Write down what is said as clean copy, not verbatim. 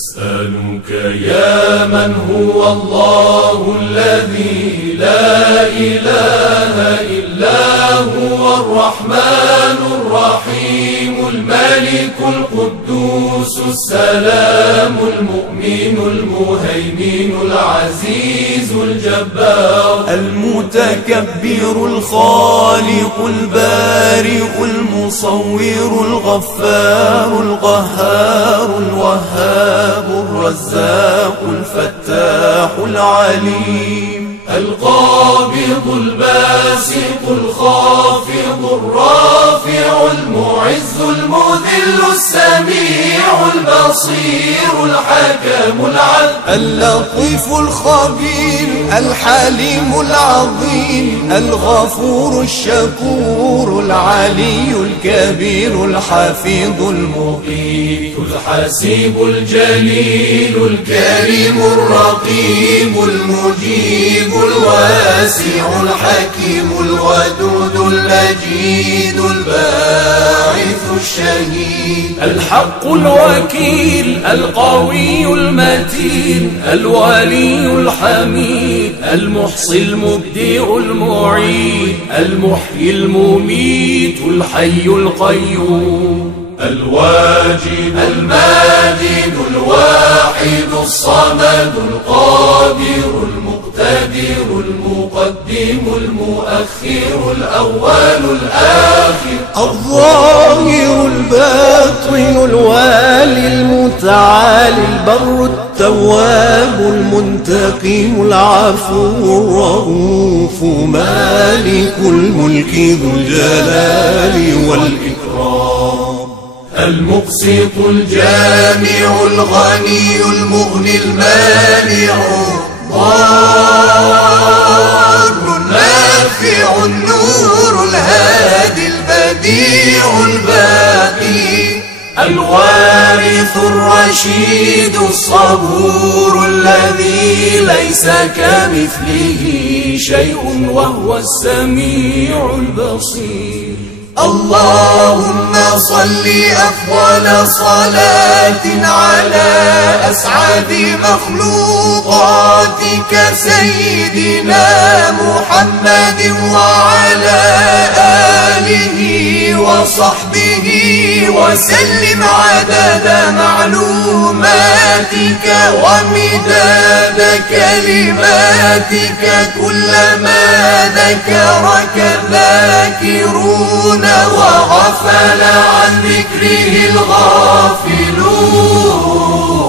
أسألك يا من هو الله الذي لا إله إلا هو الرحمن الرحيم الملك القدوس السلام المؤمن المهيمن العزيز الجبار المتكبر الخالق البارئ المصور الغفار القهار الوهاب الرزاق الفتاح العليم القابض الباسط الخافض الرافع المعز المذل السميع البصير الحكم العدل اللطيف الخبير الحليم العظيم الغفور الشكور العلي الكبير الحفيظ المقيت الحسيب الجليل الكريم الرقيب المجيب الواسع الحكيم الودود المجيد الباعث الشهيد الحق الوكيل القوي المتين الولي الحميد المحصي المبدئ المعيد المحيي المميت الحي القيوم الواجد الماجد الواحد الصمد القادر المقتدر المقدم المؤخر الأول الآخر الظاهر الباطن الوالي المتعالي البر التواب المنتقم العفو الرؤوف مالك الملك ذو الجلال والإكرام المقسط الجامع الغني المغني المانع الضار النافع النور الهادي البديع الباقي الوارث الرشيد الصبور الذي ليس كمثله شيء وهو السميع البصير اللهم صل أفضل صلاة على أسعد مخلوقاتك سيدنا محمد وعلى آله وصحبه وسلم عدد معلوماتك ومداد كلماتك كلما ذكرك الذاكرون وغفل عن ذكره الغافلون